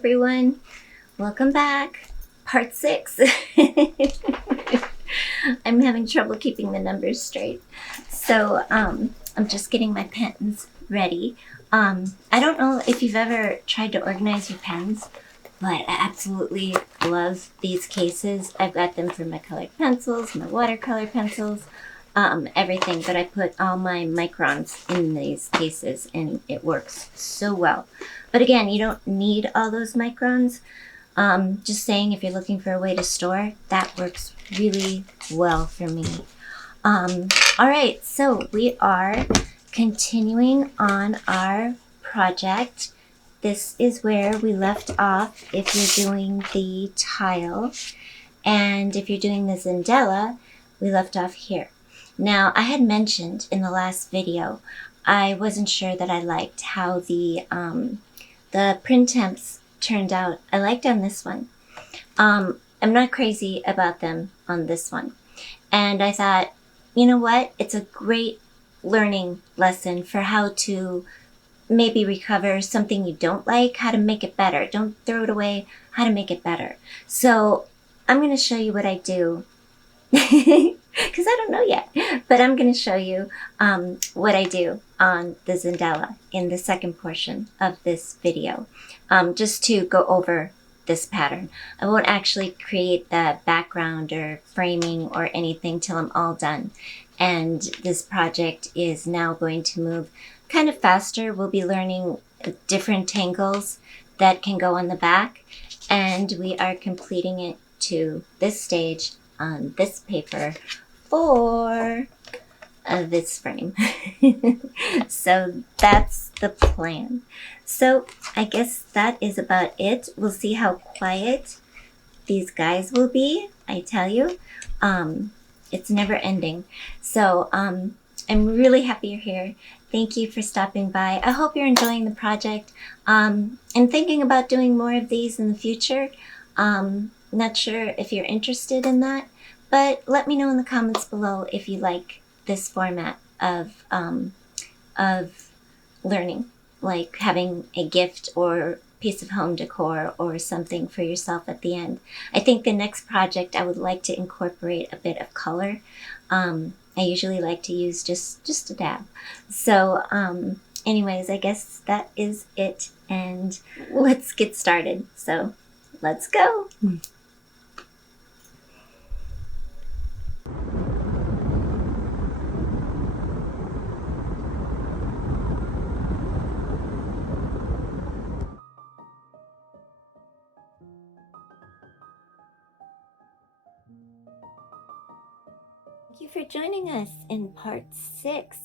Everyone, welcome back. Part 6. I'm having trouble keeping the numbers straight. So I'm just getting my pens ready. I don't know if you've ever tried to organize your pens, but I absolutely love these cases. I've got them for my colored pencils, my watercolor pencils, everything. But I put all my microns in these cases and it works so well. But again, you don't need all those microns. Just saying, if you're looking for a way to store, that works really well for me. All right, so we are continuing on our project. This is where we left off if you're doing the tile. And if you're doing the Zendala, we left off here. Now, I had mentioned in the last video, I wasn't sure that I liked how the print temps turned out. I liked on this one. I'm not crazy about them on this one. And I thought, you know what? It's a great learning lesson for how to maybe recover something you don't like, how to make it better. Don't throw it away, how to make it better. So I'm going to show you what I do. Because I don't know yet, but I'm going to show you what I do on the Zendala in the second portion of this video, just to go over this pattern. I won't actually create the background or framing or anything till I'm all done. And this project is now going to move kind of faster. We'll be learning different tangles that can go on the back, and we are completing it to this stage on this paper for this frame. So that's the plan. So I guess that is about it. We'll see how quiet these guys will be. I tell you, it's never ending. So I'm really happy you're here. Thank you for stopping by. I hope you're enjoying the project. I'm thinking about doing more of these in the future. Not sure if you're interested in that, but let me know in the comments below if you like this format of learning, like having a gift or piece of home decor or something for yourself at the end. I think the next project I would like to incorporate a bit of color. I usually like to use just a dab. So anyways, I guess that is it, and let's get started. So let's go. Thank you for joining us in part 6,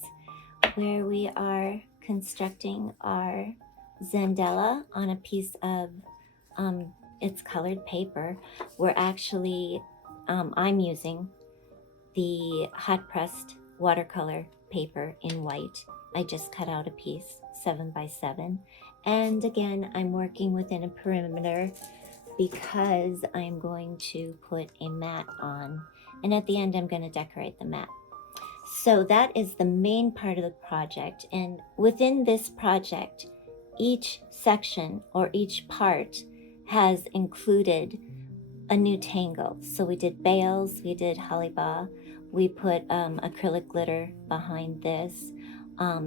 where we are constructing our Zendala on a piece of it's colored paper. We're actually I'm using the hot pressed watercolor paper in white. I just cut out a piece 7 by 7, and again I'm working within a perimeter because I'm going to put a mat on, and at the end I'm going to decorate the mat. So that is the main part of the project, and within this project each section or each part has included a new tangle. So we did bales, we did hollybaugh, we put acrylic glitter behind this,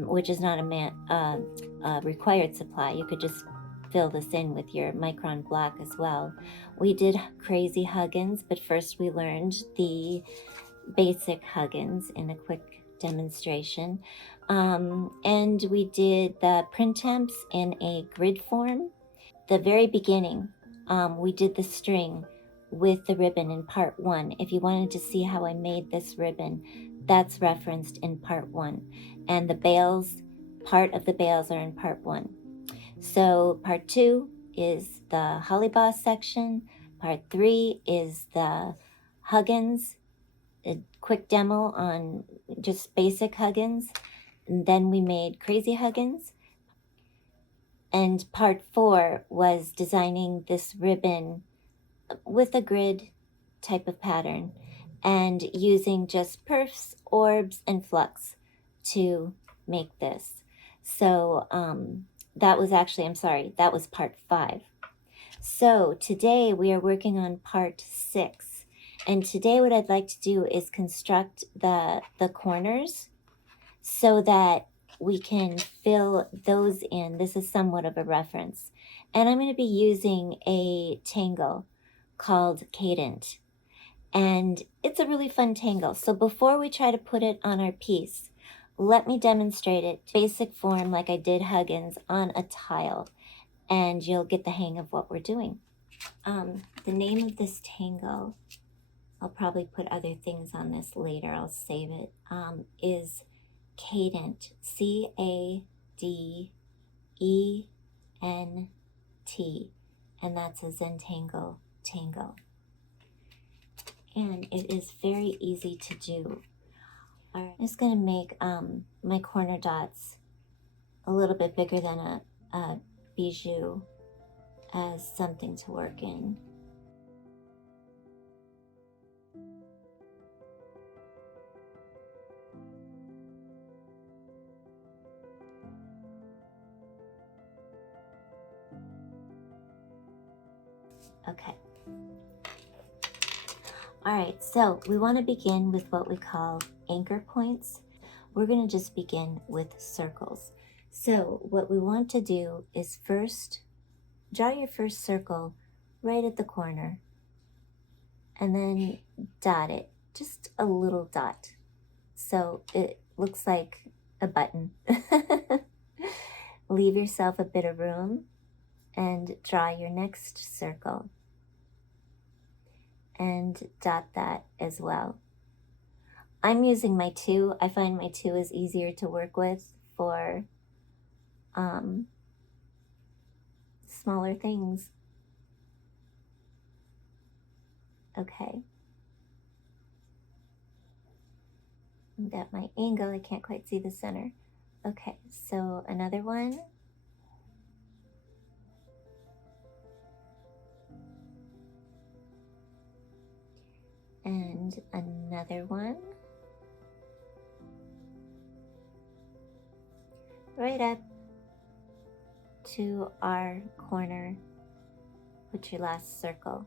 which is not a required supply. You could just fill this in with your micron black as well. We did crazy Huggins, but first we learned the basic Huggins in a quick demonstration. And we did the print temps in a grid form. The very beginning, we did the string with the ribbon in part 1. If you wanted to see how I made this ribbon, that's referenced in part 1. And the bales, part of the bales are in part 1. So part 2 is the hollybaugh section. Part 3 is the Huggins, a quick demo on just basic Huggins. And then we made crazy Huggins. And part 4 was designing this ribbon with a grid type of pattern and using just perfs, orbs, and flux to make this. So that was actually, I'm sorry, that was part 5. So today we are working on part 6. And today what I'd like to do is construct the corners so that we can fill those in. This is somewhat of a reference. And I'm going to be using a tangle called Cadent. And it's a really fun tangle. So before we try to put it on our piece, let me demonstrate it basic form like I did Huggins on a tile, and you'll get the hang of what we're doing. The name of this tangle, I'll probably put other things on this later, I'll save it, is Cadent, C-A-D-E-N-T, and that's a Zentangle Tangle. And it is very easy to do. All right, I'm just going to make my corner dots a little bit bigger than a bijou as something to work in. Okay. All right, so we want to begin with what we call anchor points. We're going to just begin with circles. So what we want to do is first draw your first circle right at the corner and then dot it, just a little dot. So it looks like a button. Leave yourself a bit of room and draw your next circle and dot that as well. I'm using my 2. I find my 2 is easier to work with for smaller things. Okay. I've got my angle. I can't quite see the center. Okay, so another one. And another one. Right up to our corner with your last circle.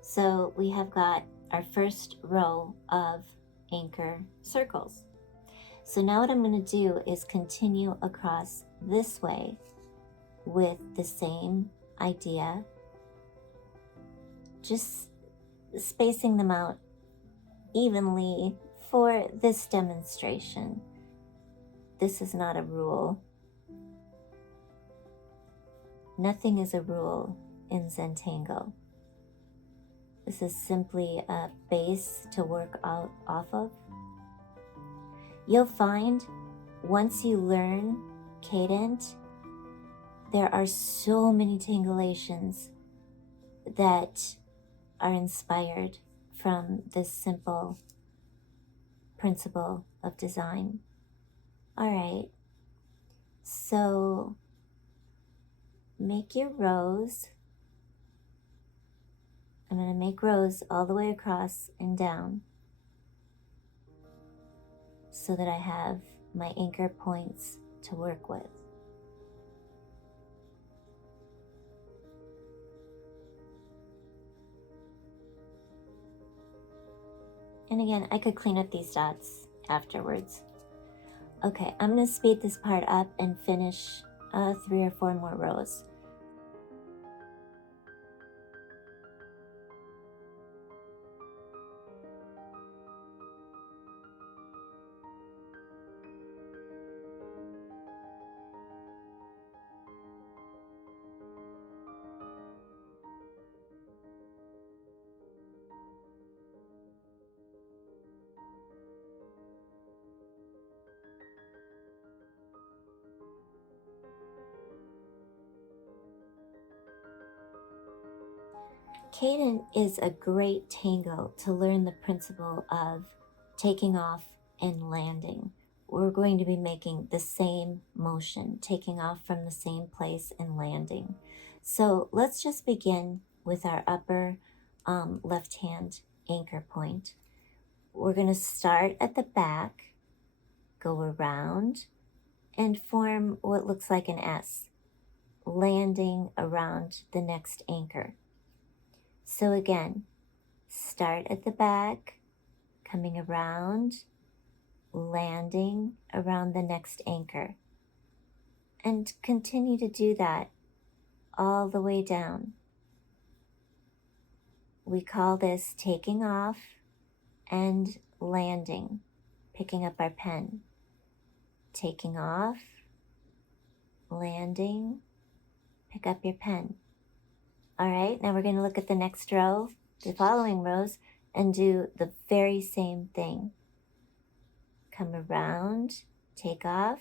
So we have got our first row of anchor circles. So now what I'm going to do is continue across this way with the same idea, just spacing them out evenly for this demonstration. This is not a rule. Nothing is a rule in Zentangle. This is simply a base to work out off of. You'll find once you learn Cadent, there are so many tangulations that are inspired from this simple principle of design. All right, so make your rows. I'm going to make rows all the way across and down so that I have my anchor points to work with. And again, I could clean up these dots afterwards. Okay, I'm going to speed this part up and finish 3 or 4 more rows. Cadent is a great tangle to learn the principle of taking off and landing. We're going to be making the same motion, taking off from the same place and landing. So let's just begin with our upper left hand anchor point. We're going to start at the back, go around, and form what looks like an S. landing around the next anchor. So again, start at the back, coming around, landing around the next anchor. And continue to do that all the way down. We call this taking off and landing, picking up our pen. Taking off, landing, pick up your pen. All right, now we're going to look at the next row, the following rows, and do the very same thing. Come around, take off.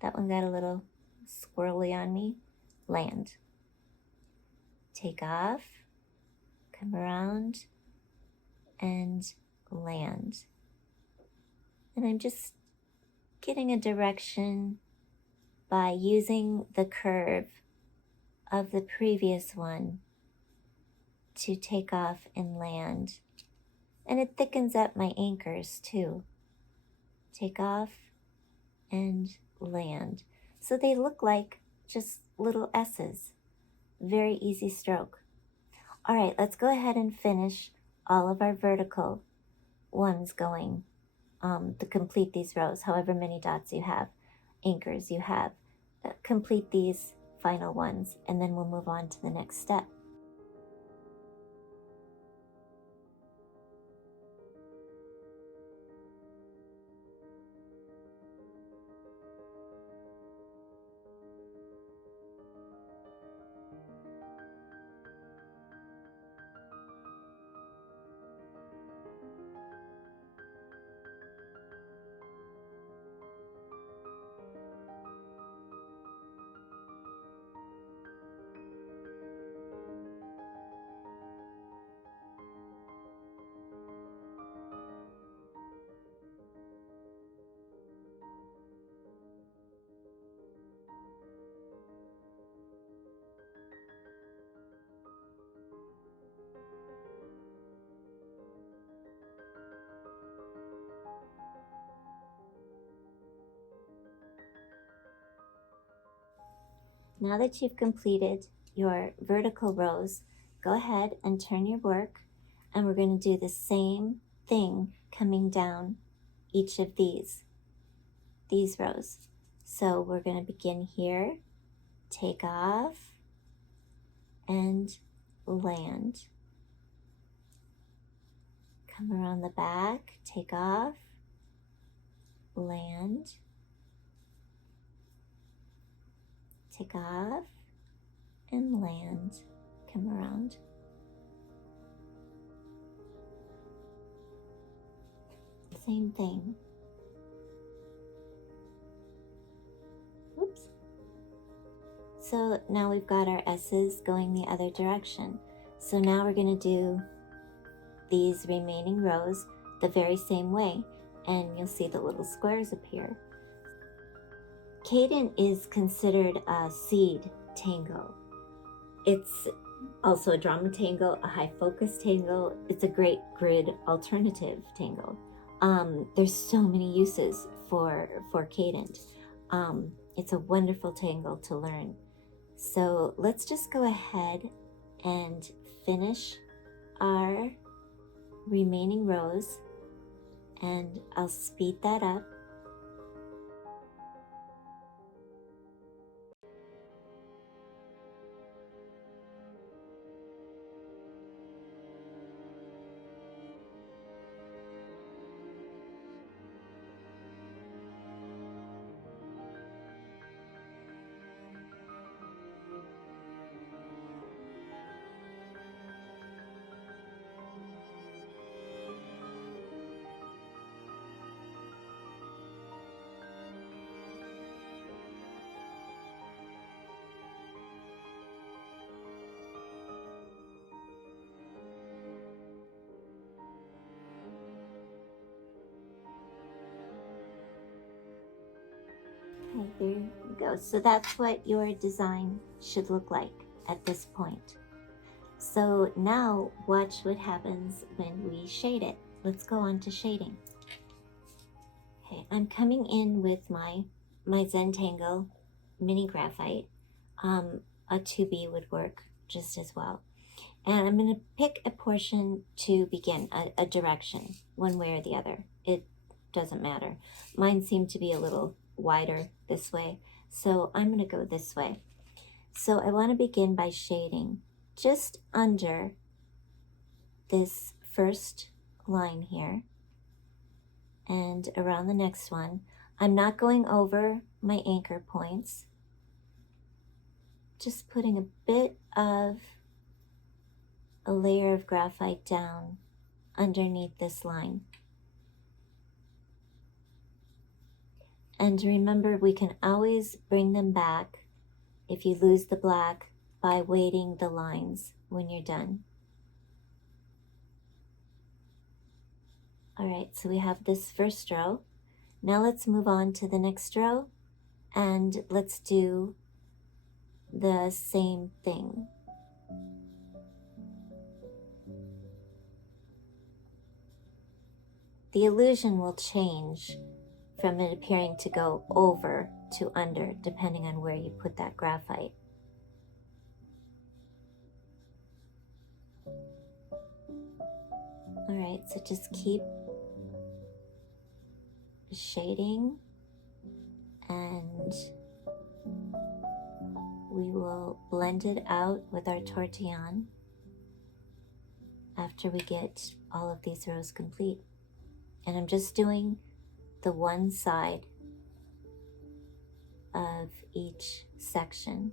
That one got a little squirrely on me. Land. Take off, come around, and land. And I'm just getting a direction by using the curve of the previous one to take off and land. And it thickens up my anchors too. Take off and land. So they look like just little S's. Very easy stroke. All right, let's go ahead and finish all of our vertical ones going to complete these rows, however many dots you have, anchors you have. Complete these final ones, and then we'll move on to the next step. Now that you've completed your vertical rows, go ahead and turn your work, and we're going to do the same thing coming down each of these rows. So we're going to begin here, take off, and land. Come around the back, take off, land, take off, and land. Come around. Same thing. Oops. So now we've got our S's going the other direction. So now we're going to do these remaining rows the very same way, and you'll see the little squares appear. Cadent is considered a seed tangle. It's also a drama tangle, a high focus tangle. It's a great grid alternative tangle. There's so many uses for cadent. It's a wonderful tangle to learn. So let's just go ahead and finish our remaining rows, and I'll speed that up. Okay, there you go. So that's what your design should look like at this point. So now watch what happens when we shade it. Let's go on to shading. Okay, I'm coming in with my Zentangle mini graphite. a 2B would work just as well. And I'm going to pick a portion to begin, a direction, one way or the other. It doesn't matter. Mine seem to be a little wider this way, so I'm going to go this way. So I want to begin by shading just under this first line here and around the next one. I'm not going over my anchor points, just putting a bit of a layer of graphite down underneath this line. And remember, we can always bring them back if you lose the black by weighting the lines when you're done. All right, so we have this first row. Now let's move on to the next row and let's do the same thing. The illusion will change from it appearing to go over to under, depending on where you put that graphite. All right, so just keep shading and we will blend it out with our Tortillion after we get all of these rows complete. And I'm just doing the one side of each section.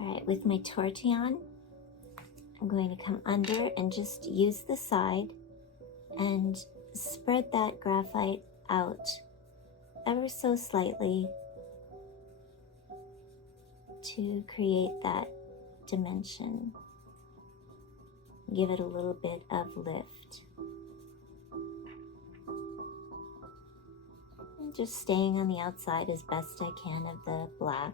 All right, with my Tortillion, I'm going to come under and just use the side and spread that graphite out ever so slightly to create that dimension. Give it a little bit of lift. And just staying on the outside as best I can of the black.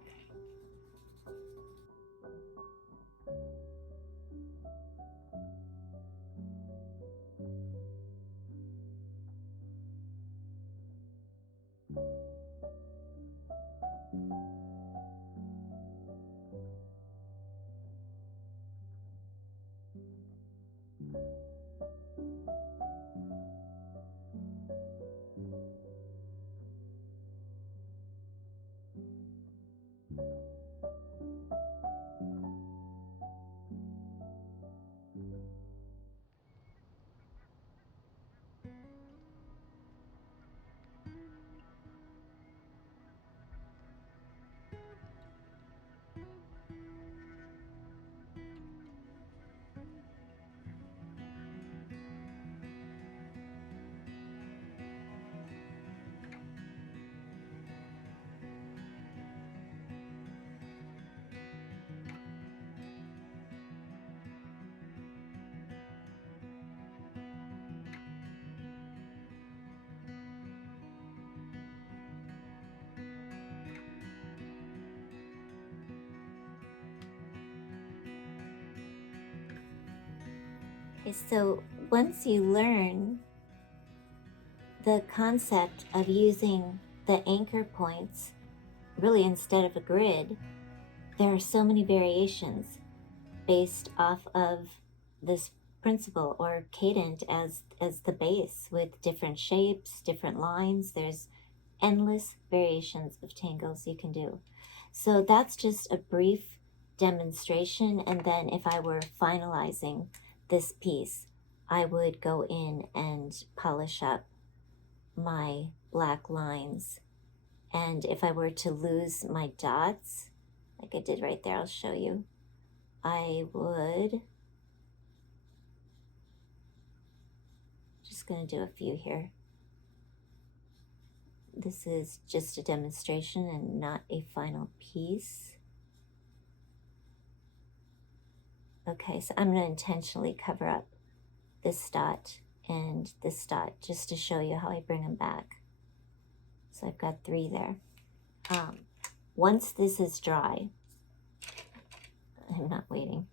Okay, so once you learn the concept of using the anchor points, really instead of a grid, there are so many variations based off of this principle or cadent as the base, with different shapes, different lines. There's endless variations of tangles you can do. So that's just a brief demonstration, and then if I were finalizing this piece, I would go in and polish up my black lines. And if I were to lose my dots, like I did right there, I'll show you, I would, just going to do a few here. This is just a demonstration and not a final piece. Okay, so I'm going to intentionally cover up this dot and this dot just to show you how I bring them back. So I've got 3 there. Once this is dry, I'm not waiting,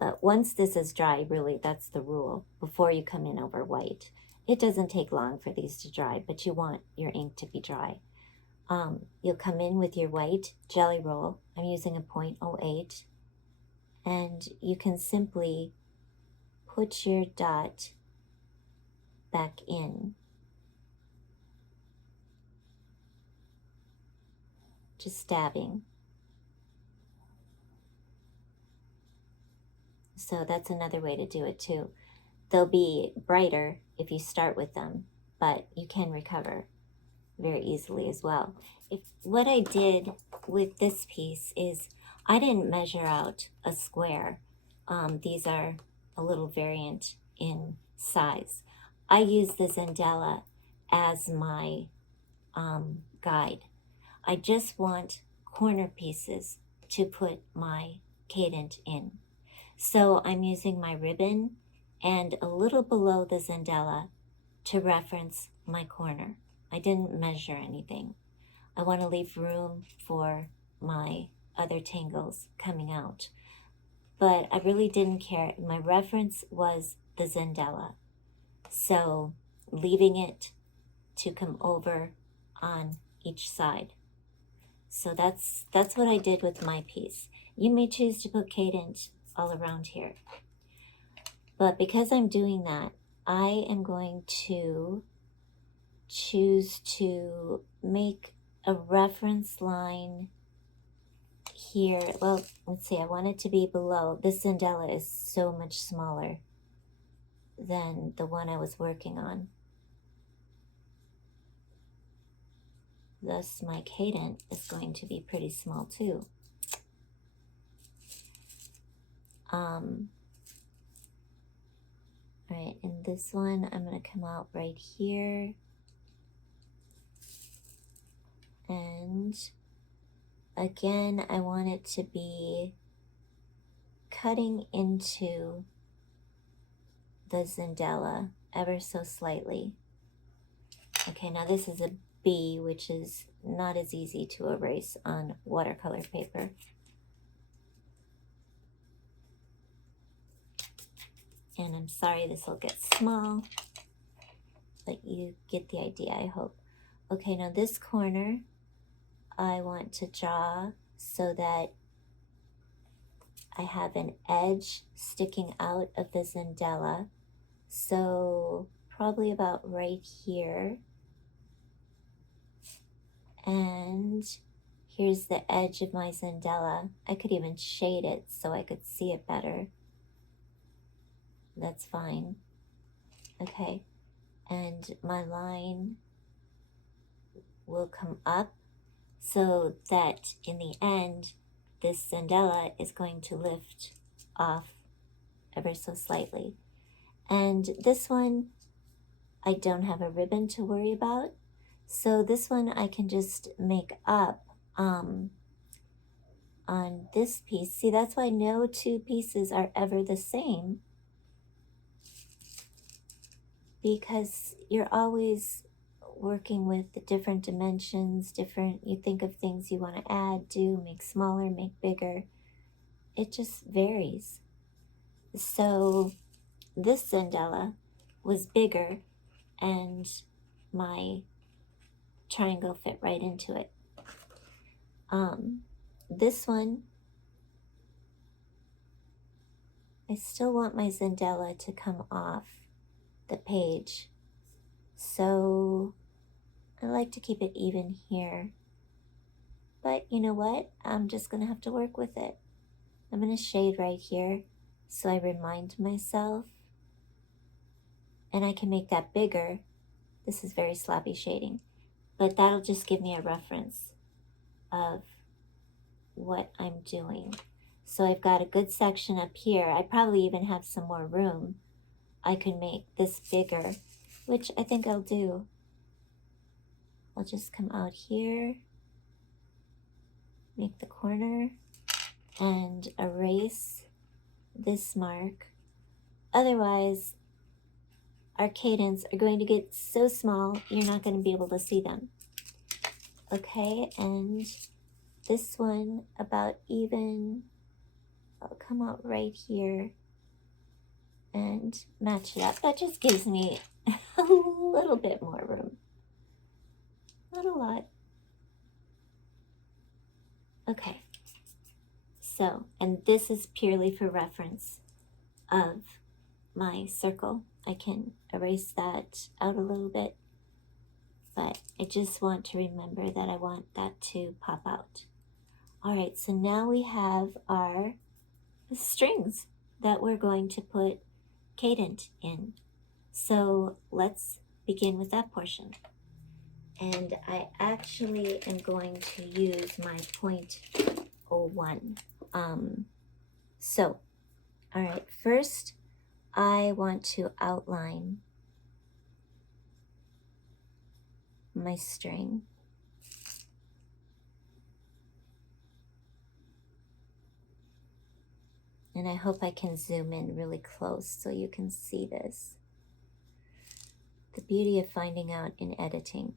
but once this is dry, really that's the rule, before you come in over white. It doesn't take long for these to dry, but you want your ink to be dry. You'll come in with your white jelly roll. I'm using a 0.08, and you can simply put your dot back in. Just dabbing. So that's another way to do it too. They'll be brighter if you start with them, but you can recover very easily as well. What I did with this piece is I didn't measure out a square. These are a little variant in size. I use the Zendala as my guide. I just want corner pieces to put my cadent in. So I'm using my ribbon and a little below the Zendala to reference my corner. I didn't measure anything. I want to leave room for my other tangles coming out. But I really didn't care. My reference was the Zendala. So leaving it to come over on each side. So that's what I did with my piece. You may choose to put cadent all around here. But because I'm doing that, I am going to choose to make a reference line here. Well, let's see, I want it to be below. This Zendala is so much smaller than the one I was working on. Thus, my cadent is going to be pretty small too. All right, in this one, I'm going to come out right here. And again, I want it to be cutting into the Zendala ever so slightly. Okay, now this is a B, which is not as easy to erase on watercolor paper. And I'm sorry this will get small, but you get the idea, I hope. Okay, now this corner, I want to draw so that I have an edge sticking out of the Zendala. So probably about right here. And here's the edge of my Zendala. I could even shade it so I could see it better. That's fine. Okay, and my line will come up so that in the end, this Zendala is going to lift off ever so slightly. And this one, I don't have a ribbon to worry about. So this one I can just make up on this piece. See, that's why no two pieces are ever the same, because you're always working with the different dimensions, you think of things you want to add, do, make smaller, make bigger. It just varies. So this Zendala was bigger and my triangle fit right into it. This one, I still want my Zendala to come off the page. So I like to keep it even here. But you know what? I'm just going to have to work with it. I'm going to shade right here so I remind myself. And I can make that bigger This is very sloppy shading, but that'll just give me a reference of what I'm doing. So I've got a good section up here. I probably even have some more room. I could make this bigger, which I think I'll do. I'll just come out here, make the corner, and erase this mark. Otherwise, our cadents are going to get so small, you're not going to be able to see them. Okay, and this one about even, I'll come out right here and match it up. That just gives me a little bit more room. Not a lot. Okay, so, and this is purely for reference of my circle. I can erase that out a little bit, but I just want to remember that I want that to pop out. All right, so now we have our strings that we're going to put cadent in. So let's begin with that portion. And I actually am going to use my 0.01. All right, first I want to outline my string. And I hope I can zoom in really close so you can see this. The beauty of finding out in editing.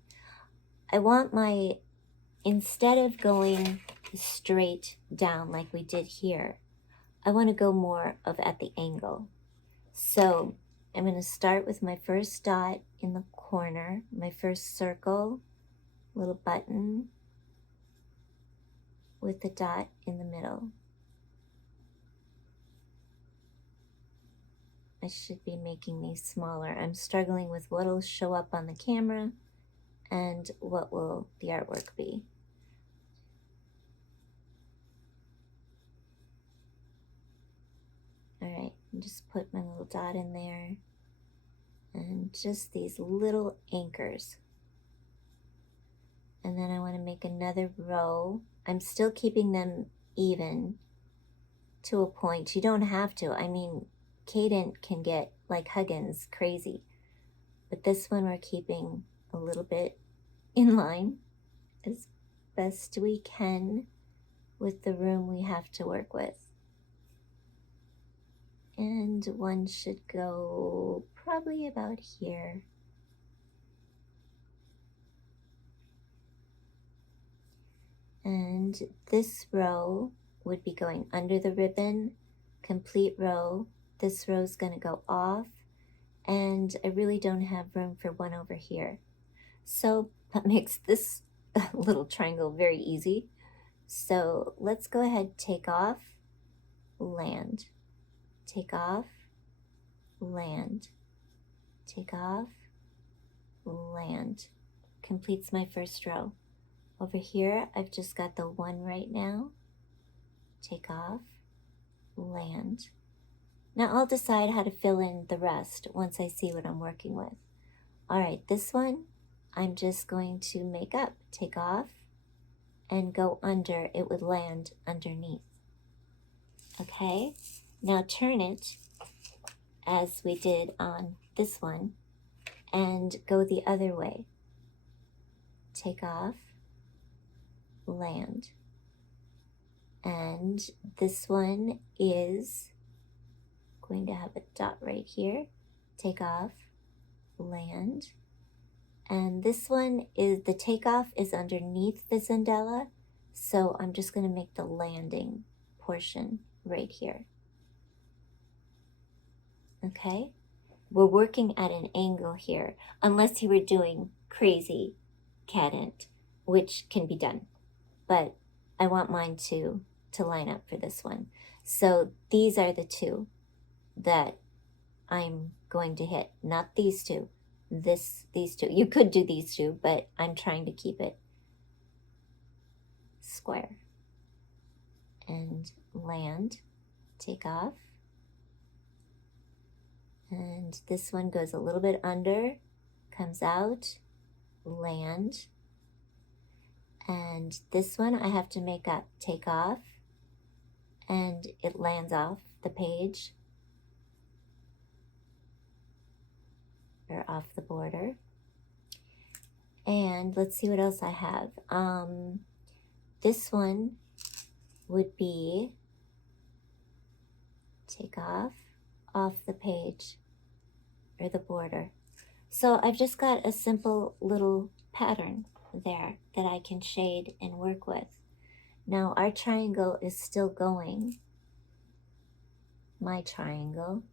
I want my, instead of going straight down like we did here, I want to go more of at the angle. So I'm going to start with my first dot in the corner, my first circle, little button with the dot in the middle. I should be making these smaller. I'm struggling with what will show up on the camera and what will the artwork be. All right, and just put my little dot in there and just these little anchors. And then I want to make another row. I'm still keeping them even to a point. You don't have to. I mean, cadent can get like Huggins crazy, but this one we're keeping a little bit in line as best we can with the room we have to work with. And one should go probably about here. And this row would be going under the ribbon, complete row. This row is going to go off, and I really don't have room for one over here. So that makes this little triangle very easy. So let's go ahead, take off, land, take off, land, take off, land. Completes my first row. Over here, I've just got the one right now. Take off, land. Now I'll decide how to fill in the rest once I see what I'm working with. All right, this one, I'm just going to make up, take off, and go under. It would land underneath. Okay, now turn it as we did on this one and go the other way. Take off, land. And this one is going to have a dot right here. Take off, land. And this one is, the takeoff is underneath the Zendala, so I'm just going to make the landing portion right here. Okay, we're working at an angle here, unless you were doing crazy cadent, which can be done, but I want mine to line up for this one. So these are the two that I'm going to hit, not these two. These two. You could do these two, but I'm trying to keep it square. And land, take off. And this one goes a little bit under, comes out, land, and this one I have to take off, and it lands off the page or off the border. And let's see what else I have. This one would be take off the page or the border. So I've just got a simple little pattern there that I can shade and work with. Now our triangle is still going, my triangle.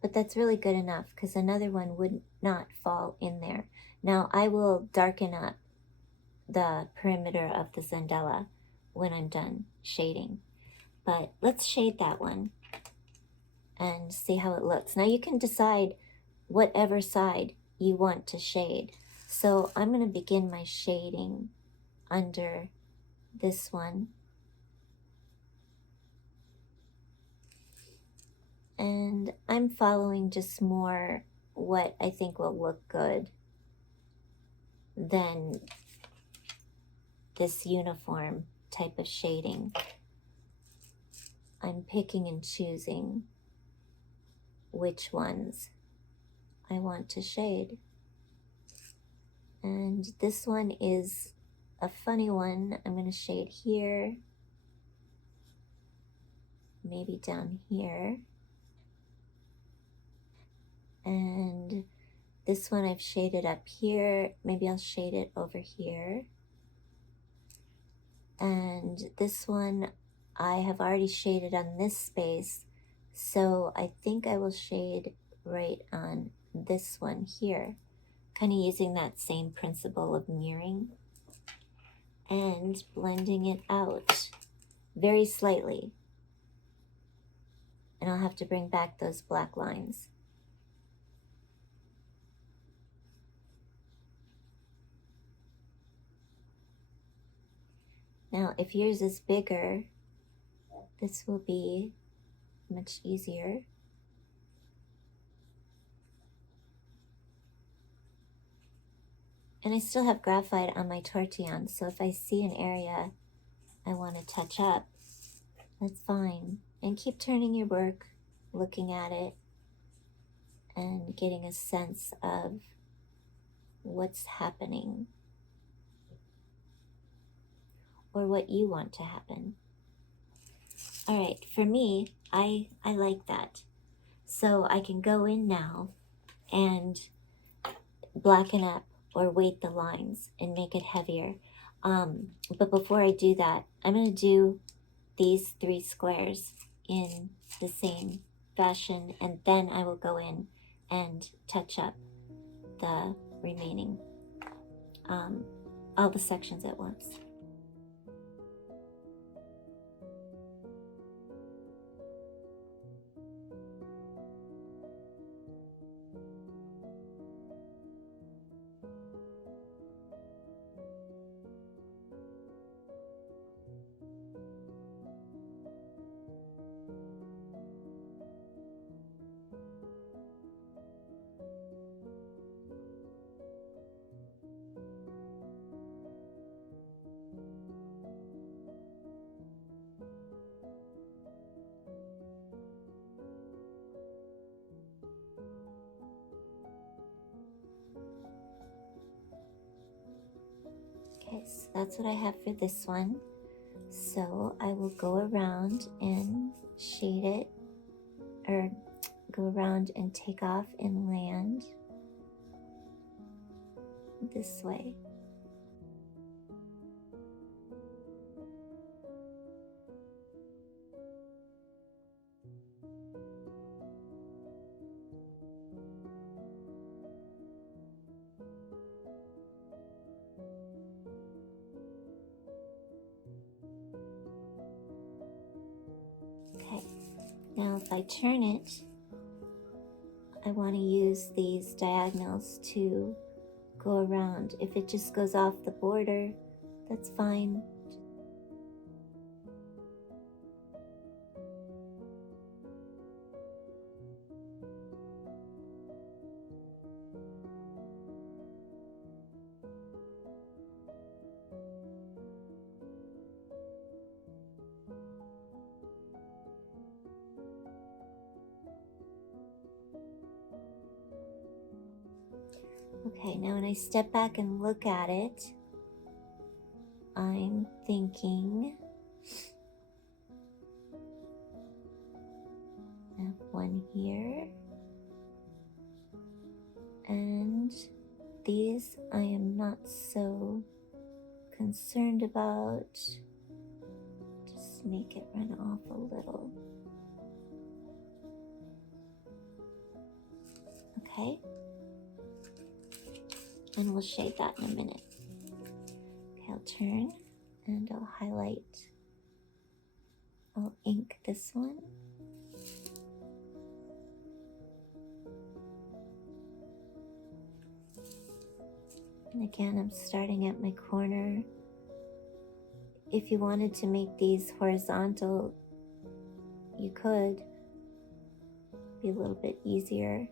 But that's really good enough because another one would not fall in there. Now I will darken up the perimeter of the Zendala when I'm done shading. But let's shade that one and see how it looks. Now you can decide whatever side you want to shade. So I'm going to begin my shading under this one. And I'm following just more what I think will look good than this uniform type of shading. I'm picking and choosing which ones I want to shade. And this one is a funny one. I'm going to shade here, maybe down here. And this one I've shaded up here. Maybe I'll shade it over here. And this one I have already shaded on this space, so I think I will shade right on this one here, kind of using that same principle of mirroring and blending it out very slightly. And I'll have to bring back those black lines. Now, if yours is bigger, this will be much easier. And I still have graphite on my Tortillion, so if I see an area I want to touch up, that's fine. And keep turning your work, looking at it, and getting a sense of what's happening or what you want to happen. All right, for me, I like that. So I can go in now and blacken up or weight the lines and make it heavier. But before I do that, I'm going to do these 3 squares in the same fashion, and then I will go in and touch up the remaining, all the sections at once. Okay, so that's what I have for this one. So I will go around and shade it, or go around and take off and land this way. Okay, now if I turn it, I want to use these diagonals to go around. If it just goes off the border, that's fine. Okay, now when I step back and look at it, I'm thinking I have one here, and these I am not so concerned about. Just make it run off a little. Okay, and we'll shade that in a minute. Okay, I'll turn and I'll highlight. I'll ink this one. And again, I'm starting at my corner. If you wanted to make these horizontal, you could. Be a little bit easier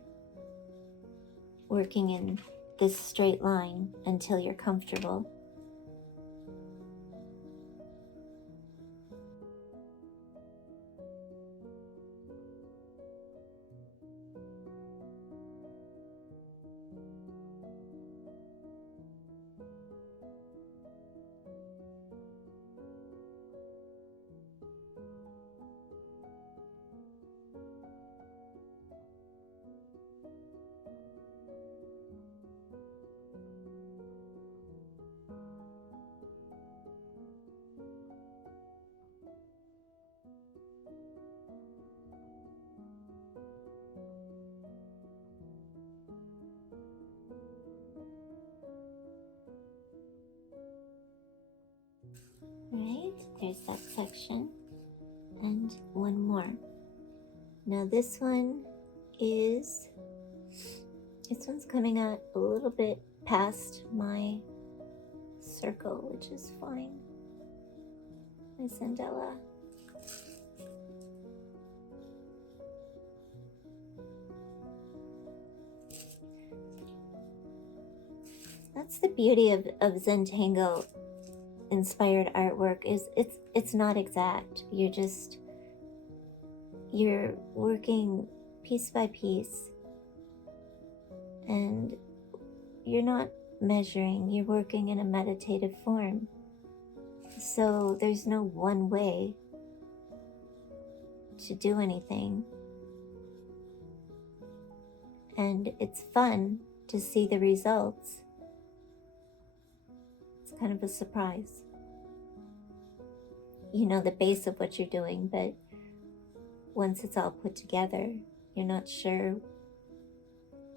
working in this straight line until you're comfortable. Right, there's that section. And one more. Now this one's coming out a little bit past my circle, which is fine. My Zendala. That's the beauty of Zentangle inspired artwork, is it's not exact. You're working piece by piece, and you're not measuring, you're working in a meditative form. So there's no one way to do anything. And it's fun to see the results. It's kind of a surprise. You know the base of what you're doing, but once it's all put together, you're not sure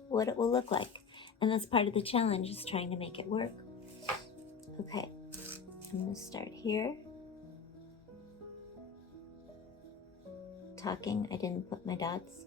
what it will look like. And that's part of the challenge, is trying to make it work. Okay, I'm going to start here. Talking, I didn't put my dots.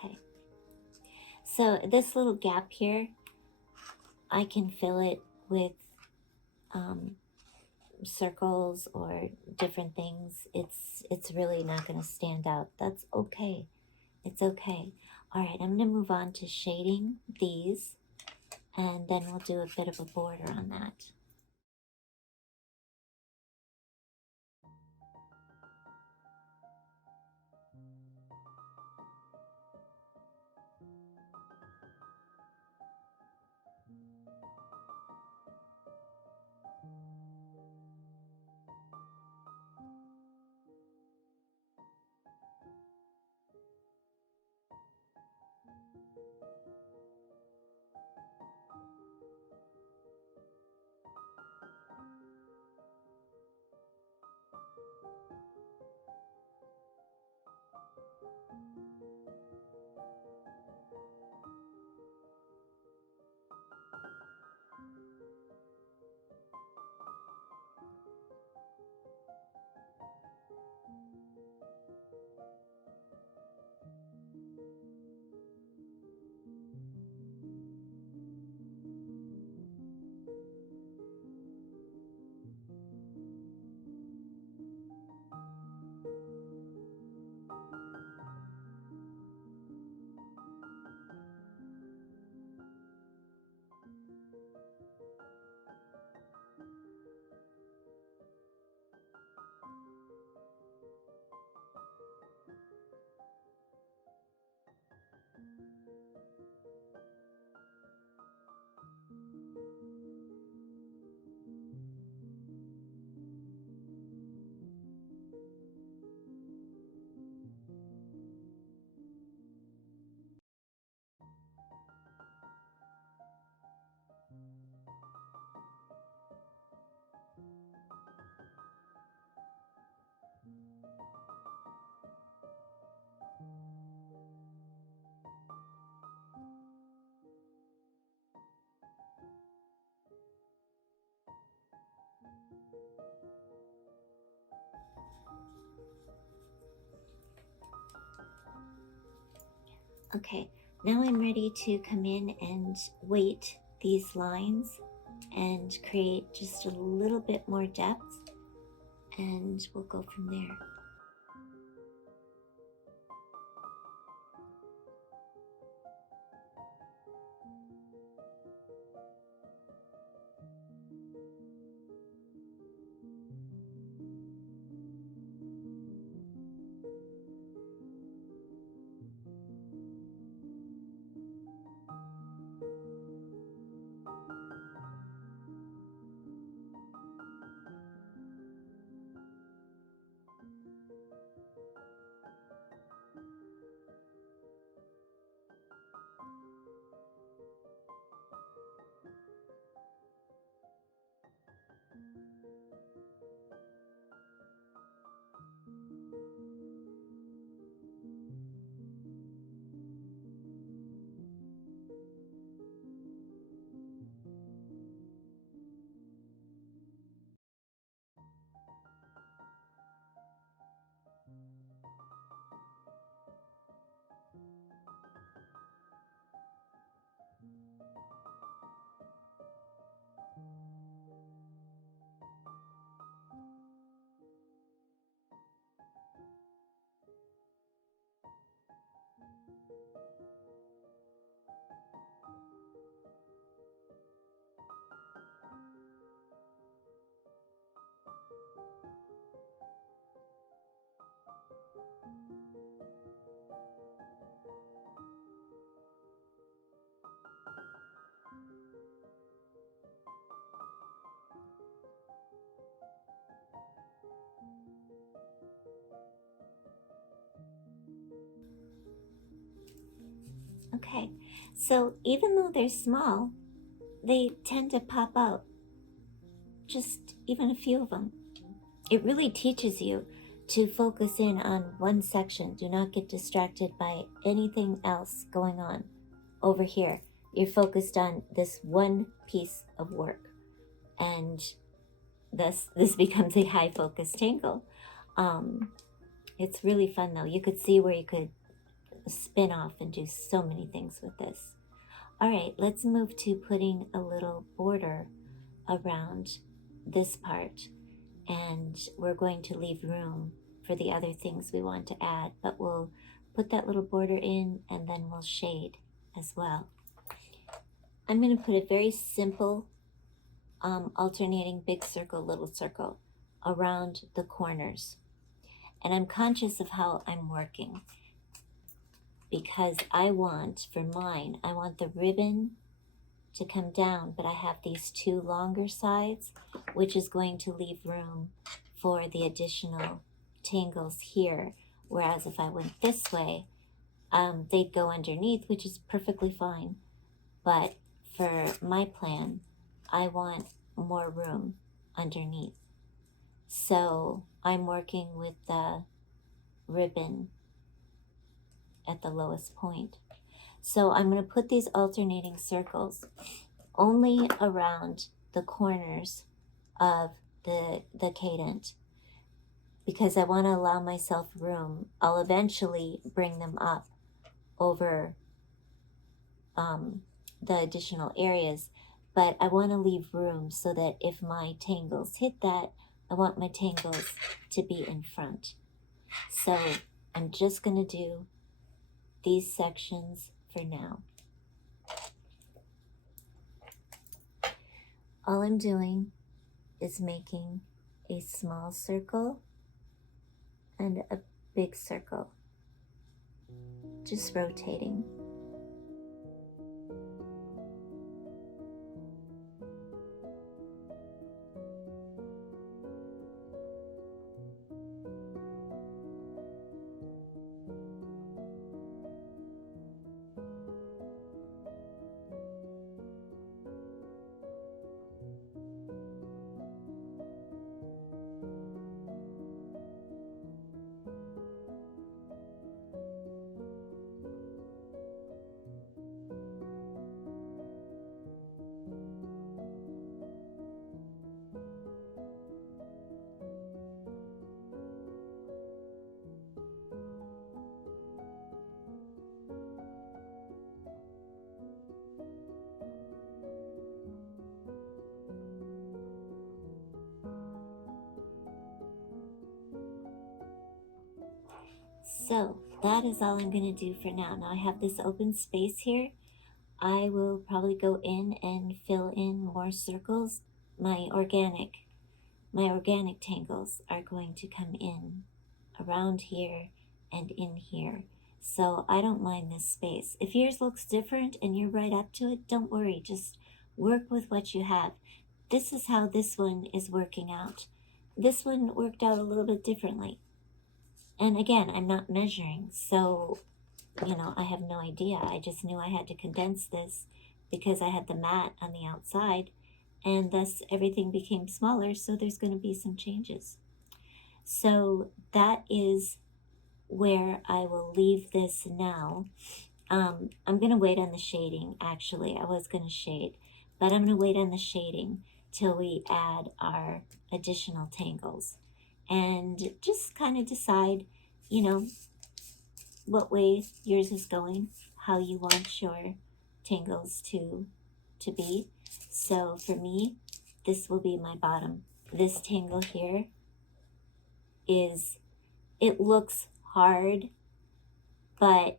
Okay, so this little gap here, I can fill it with circles or different things. It's really not going to stand out. That's okay. It's okay. All right, I'm going to move on to shading these, and then we'll do a bit of a border on that. Okay, now I'm ready to come in and weight these lines and create just a little bit more depth, and we'll go from there. Okay, so even though they're small, they tend to pop out, just even a few of them. It really teaches you to focus in on one section. Do not get distracted by anything else going on over here. You're focused on this one piece of work, and thus this becomes a high focus tangle. It's really fun though. You could see where you could spin off and do so many things with this. All right, let's move to putting a little border around this part, and we're going to leave room for the other things we want to add, but we'll put that little border in and then we'll shade as well. I'm going to put a very simple alternating big circle, little circle around the corners. And I'm conscious of how I'm working, because I want, for mine, I want the ribbon to come down, but I have these two longer sides, which is going to leave room for the additional tangles here. Whereas if I went this way, they'd go underneath, which is perfectly fine. But for my plan, I want more room underneath. So I'm working with the ribbon at the lowest point. So I'm going to put these alternating circles only around the corners of the cadent, because I want to allow myself room. I'll eventually bring them up over the additional areas, but I want to leave room so that if my tangles hit that, I want my tangles to be in front. So I'm just going to do these sections for now. All I'm doing is making a small circle and a big circle, just rotating. So that is all I'm going to do for now. Now I have this open space here. I will probably go in and fill in more circles. My organic tangles are going to come in around here and in here. So I don't mind this space. If yours looks different and you're right up to it, don't worry. Just work with what you have. This is how this one is working out. This one worked out a little bit differently. And again, I'm not measuring, so, I have no idea. I just knew I had to condense this because I had the mat on the outside, and thus everything became smaller, so there's going to be some changes. So that is where I will leave this now. I'm going to wait on the shading, actually. I was going to shade, but I'm going to wait on the shading till we add our additional tangles and just kind of decide, what way yours is going, how you want your tangles to be. So for me, this will be my bottom. This tangle here it looks hard, but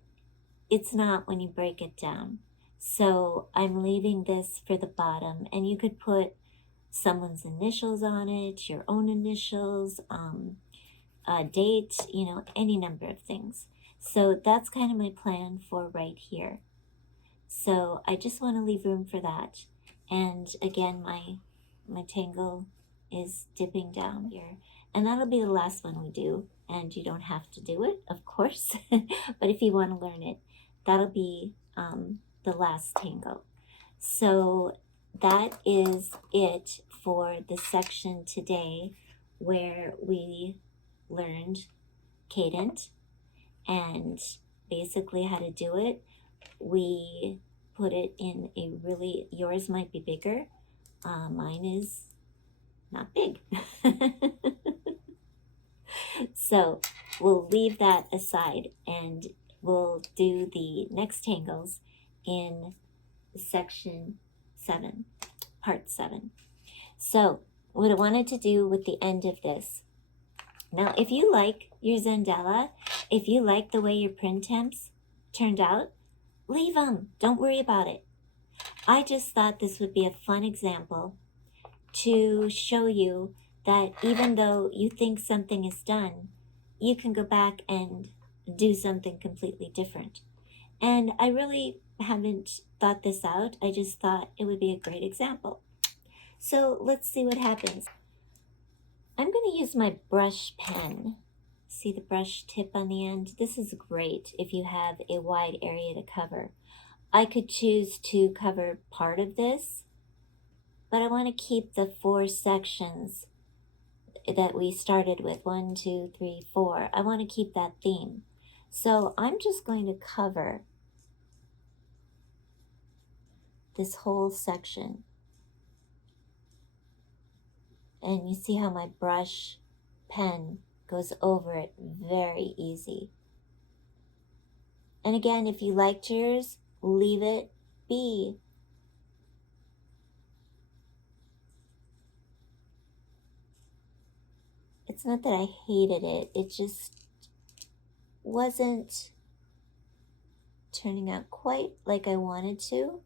it's not when you break it down. So I'm leaving this for the bottom, and you could put someone's initials on it, your own initials, a date, any number of things. So that's kind of my plan for right here. So I just want to leave room for that. And again, my tangle is dipping down here. And that'll be the last one we do. And you don't have to do it, of course. But if you want to learn it, that'll be the last tangle. So that is it for the section today where we learned cadent and basically how to do it. We put it in yours might be bigger. Mine is not big. So we'll leave that aside and we'll do the next tangles in section 7, part 7. So what I wanted to do with the end of this, now if you like your Zendala, if you like the way your print temps turned out, leave them. Don't worry about it. I just thought this would be a fun example to show you that even though you think something is done, you can go back and do something completely different. And I really haven't thought this out. I just thought it would be a great example. So let's see what happens. I'm going to use my brush pen. See the brush tip on the end? This is great if you have a wide area to cover. I could choose to cover part of this, but I want to keep the 4 sections that we started with, 1, 2, 3, 4. I want to keep that theme. So I'm just going to cover this whole section. And you see how my brush pen goes over it very easy. And again, if you liked yours, leave it be. It's not that I hated it, it just wasn't turning out quite like I wanted to,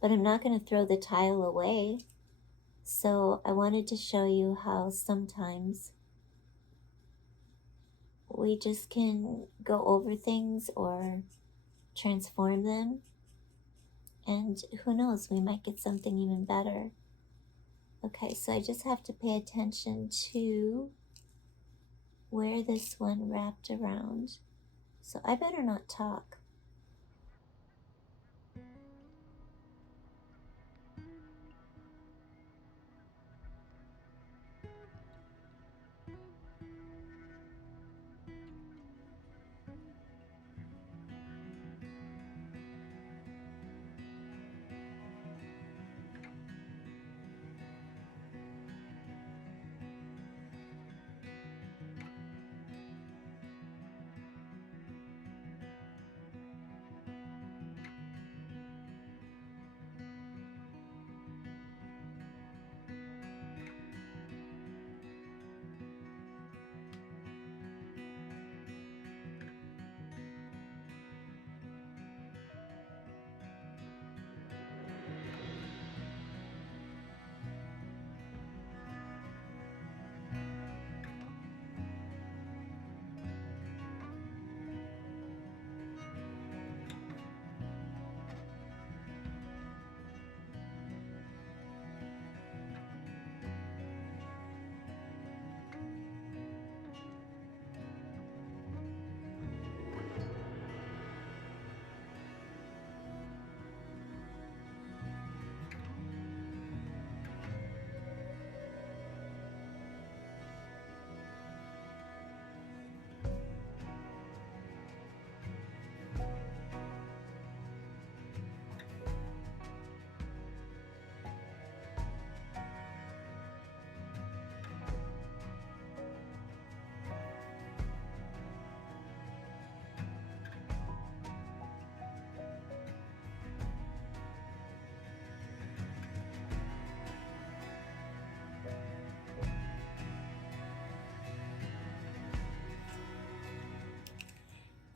but I'm not going to throw the tile away. So I wanted to show you how sometimes we just can go over things or transform them, and who knows, we might get something even better. Okay, so I just have to pay attention to where this one wrapped around. So I better not talk.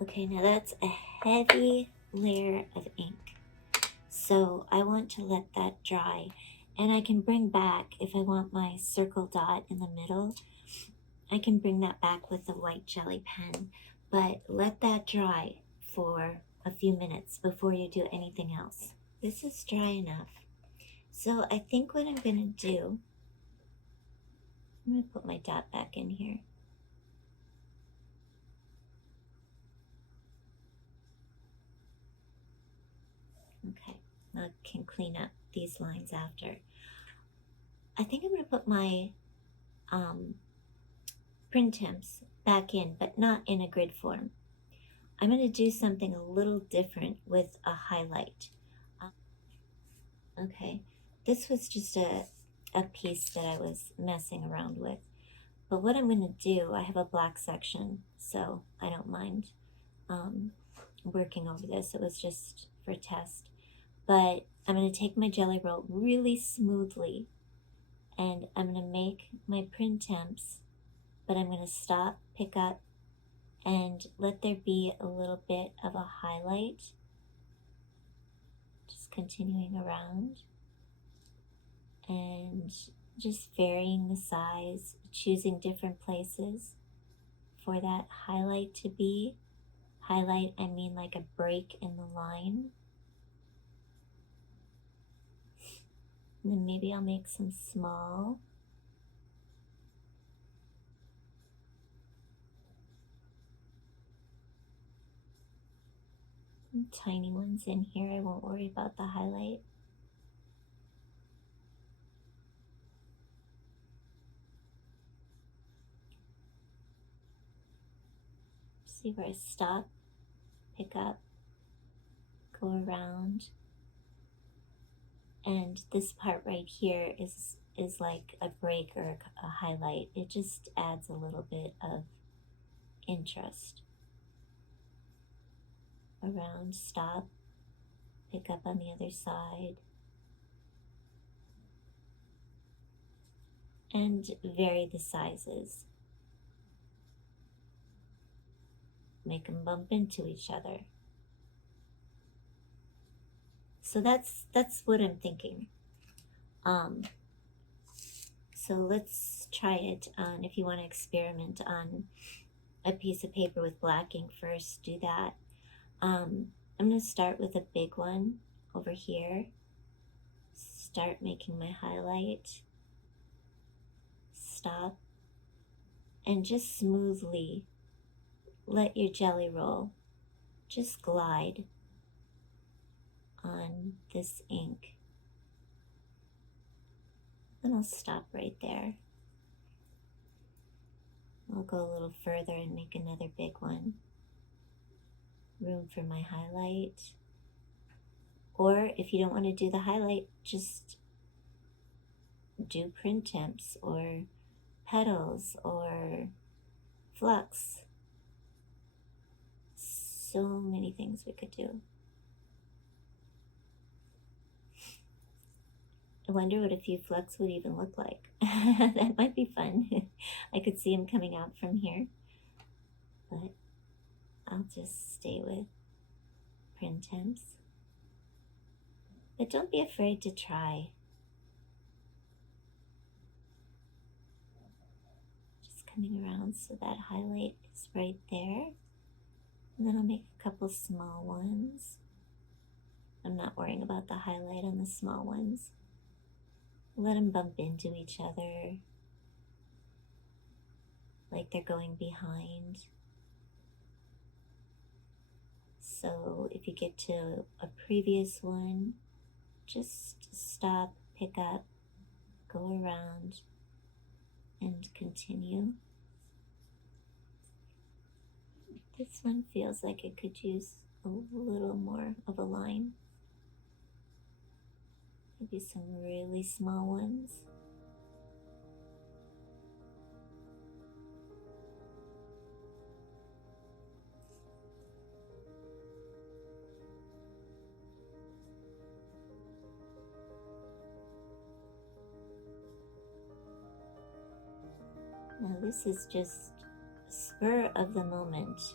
Okay, now that's a heavy layer of ink. So I want to let that dry. And I can bring back, if I want my circle dot in the middle, I can bring that back with the white jelly pen. But let that dry for a few minutes before you do anything else. This is dry enough. So I think what I'm going to do, I'm going to put my dot back in here. Okay, I can clean up these lines after. I think I'm going to put my print temps back in, but not in a grid form. I'm going to do something a little different with a highlight. Okay, this was just a piece that I was messing around with. But what I'm going to do, I have a black section, so I don't mind working over this. It was just for test. But I'm going to take my jelly roll really smoothly, and I'm going to make my print temps, but I'm going to stop, pick up, and let there be a little bit of a highlight. Just continuing around and just varying the size, choosing different places for that highlight to be. Highlight, I mean like a break in the line. And then maybe I'll make some small. Tiny ones in here. I won't worry about the highlight. See where I stop, pick up, go around. And this part right here is like a break or a highlight. It just adds a little bit of interest. Around, stop, pick up on the other side, and vary the sizes. Make them bump into each other. So that's what I'm thinking. So let's try it on, if you want to experiment on a piece of paper with black ink first, do that. I'm going to start with a big one over here. Start making my highlight. Stop. And just smoothly let your jelly roll just glide on this ink. And I'll stop right there. I'll go a little further and make another big one. Room for my highlight. Or if you don't want to do the highlight, just do print temps or petals or flux. So many things we could do. I wonder what a few flux would even look like. That might be fun. I could see them coming out from here. But I'll just stay with print temps. But don't be afraid to try. Just coming around so that highlight is right there. And then I'll make a couple small ones. I'm not worrying about the highlight on the small ones. Let them bump into each other like they're going behind. So if you get to a previous one, just stop, pick up, go around, and continue. This one feels like it could use a little more of a line. Maybe some really small ones. Now this is just spur of the moment.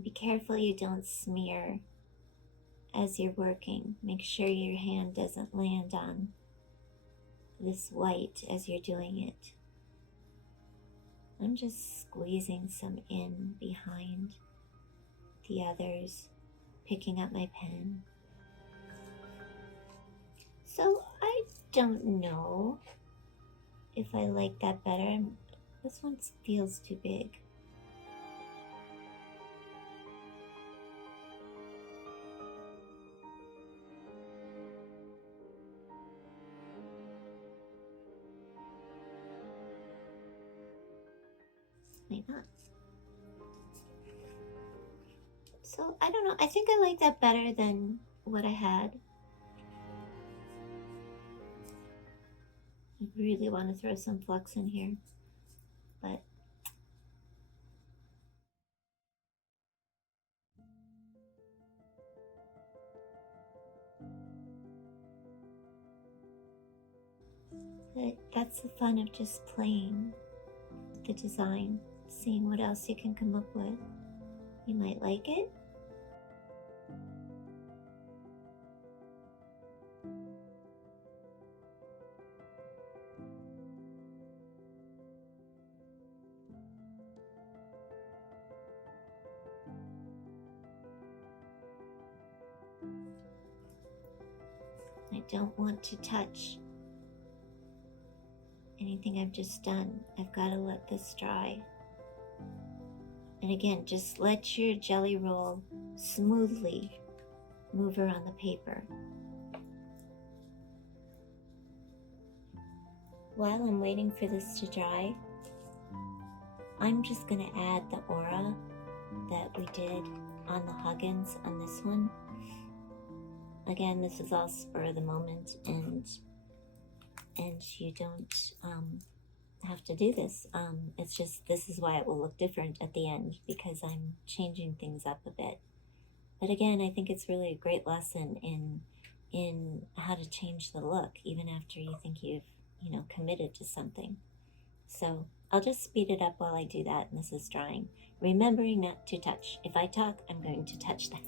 And be careful you don't smear as you're working. Make sure your hand doesn't land on this white as you're doing it. I'm just squeezing some in behind the others, picking up my pen. So I don't know if I like that better. This one feels too big. Might not. So I don't know. I think I like that better than what I had. I really want to throw some flux in here, but that's the fun of just playing the design, seeing what else you can come up with. You might like it. I don't want to touch anything I've just done. I've got to let this dry. And again, just let your jelly roll smoothly move around the paper. While I'm waiting for this to dry, I'm just going to add the aura that we did on the Huggins on this one. Again, this is all spur of the moment, and you don't have to do this. It's just, this is why it will look different at the end, because I'm changing things up a bit. But again, I think it's really a great lesson in how to change the look, even after you think you've, committed to something. So I'll just speed it up while I do that, and this is drying. Remembering not to touch. If I talk, I'm going to touch that.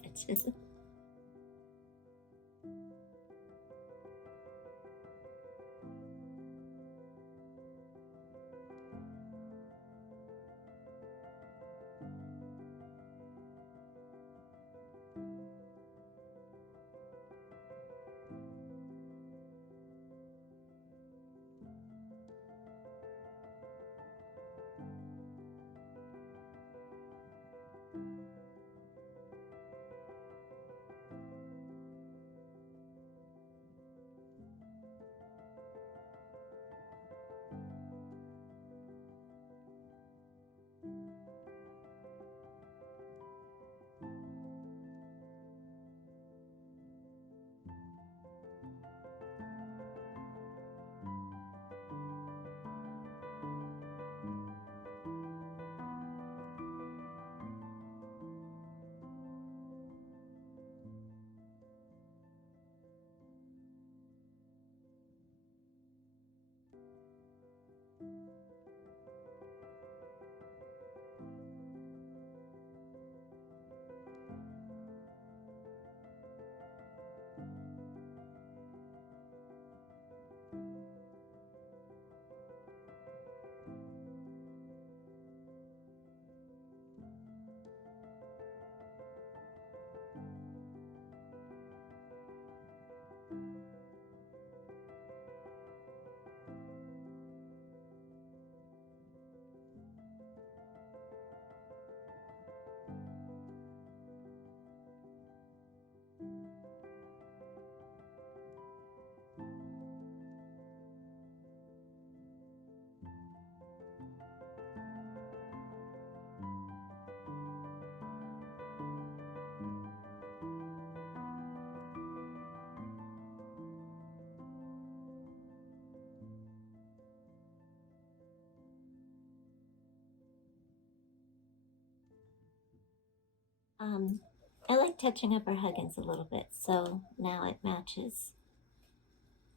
I like touching up our Huggins a little bit, so now it matches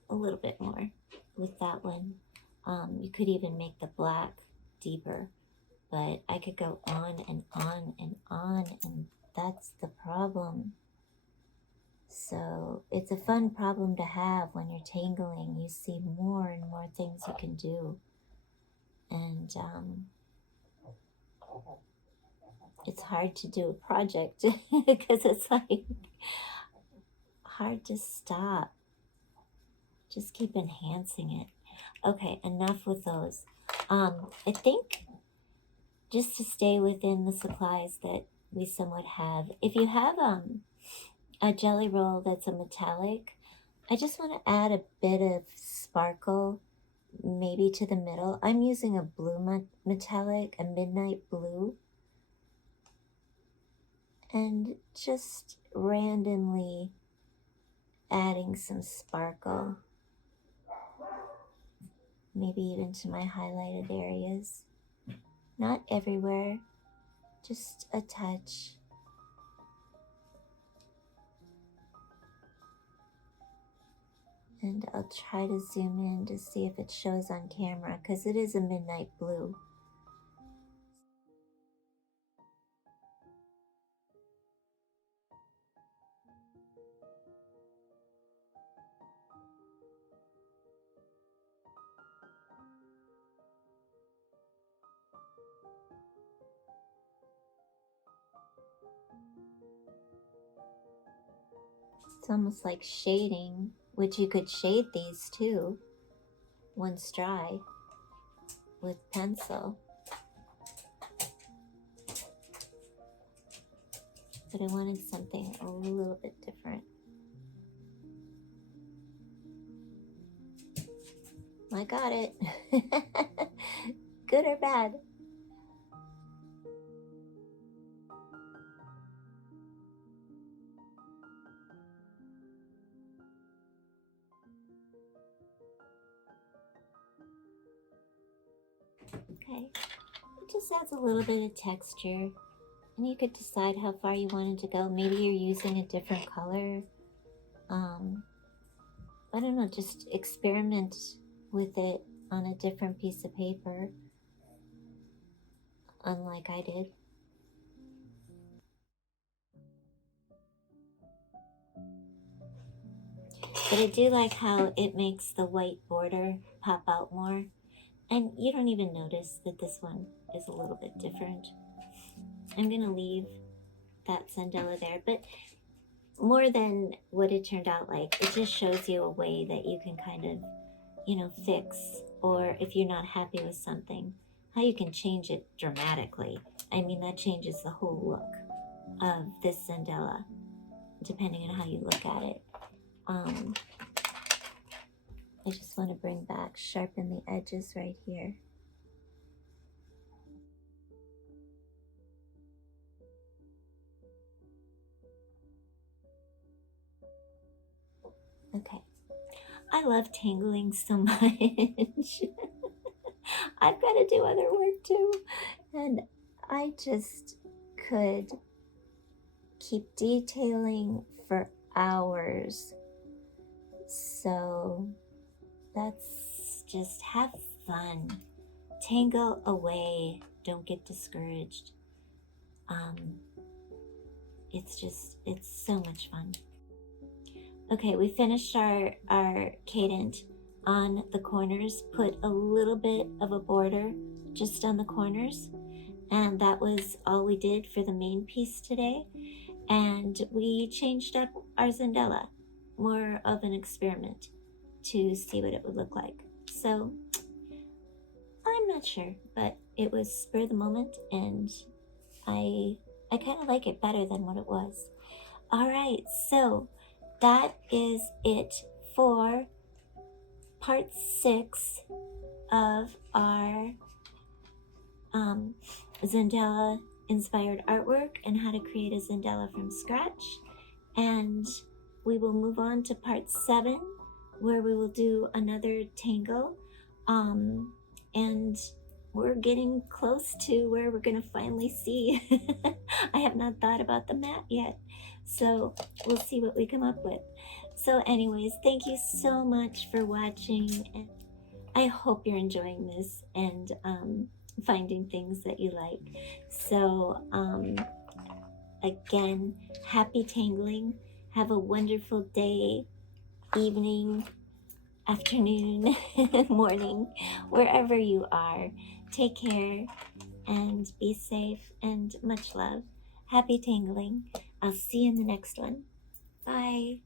a little bit more with that one. You could even make the black deeper, but I could go on and on and on, and that's the problem. So it's a fun problem to have when you're tangling. You see more and more things you can do. And it's hard to do a project because it's like hard to stop. Just keep enhancing it. Okay, enough with those. I think just to stay within the supplies that we somewhat have, if you have a jelly roll that's a metallic, I just want to add a bit of sparkle maybe to the middle. I'm using a blue metallic, a midnight blue, and just randomly adding some sparkle, maybe even to my highlighted areas. Not everywhere, just a touch. And I'll try to zoom in to see if it shows on camera, because it is a midnight blue. It's almost like shading, which you could shade these too, once dry, with pencil. But I wanted something a little bit different. I got it. Good or bad? Okay, it just adds a little bit of texture, and you could decide how far you wanted to go. Maybe you're using a different color. I don't know, just experiment with it on a different piece of paper, unlike I did. But I do like how it makes the white border pop out more. And you don't even notice that this one is a little bit different. I'm going to leave that Zendala there, but more than what it turned out like, it just shows you a way that you can kind of, fix, or if you're not happy with something, how you can change it dramatically. I mean, that changes the whole look of this Zendala, depending on how you look at it. I just want to bring back, sharpen the edges right here. Okay. I love tangling so much. I've got to do other work too. And I just could keep detailing for hours. So that's just have fun. Tangle away. Don't get discouraged. It's so much fun. Okay, we finished our cadent on the corners, put a little bit of a border just on the corners, and that was all we did for the main piece today. And we changed up our Zendala, more of an experiment to see what it would look like. So I'm not sure, but it was spur of the moment, and I kind of like it better than what it was. All right, so that is it for part 6 of our Zendala inspired artwork and how to create a Zendala from scratch. And we will move on to part 7, where we will do another tangle. And we're getting close to where we're going to finally see. I have not thought about the mat yet, so we'll see what we come up with. So anyways, thank you so much for watching, and I hope you're enjoying this. And finding things that you like. So, again, happy tangling. Have a wonderful day, evening, afternoon, morning, wherever you are. Take care and be safe and much love. Happy tangling. I'll see you in the next one. Bye.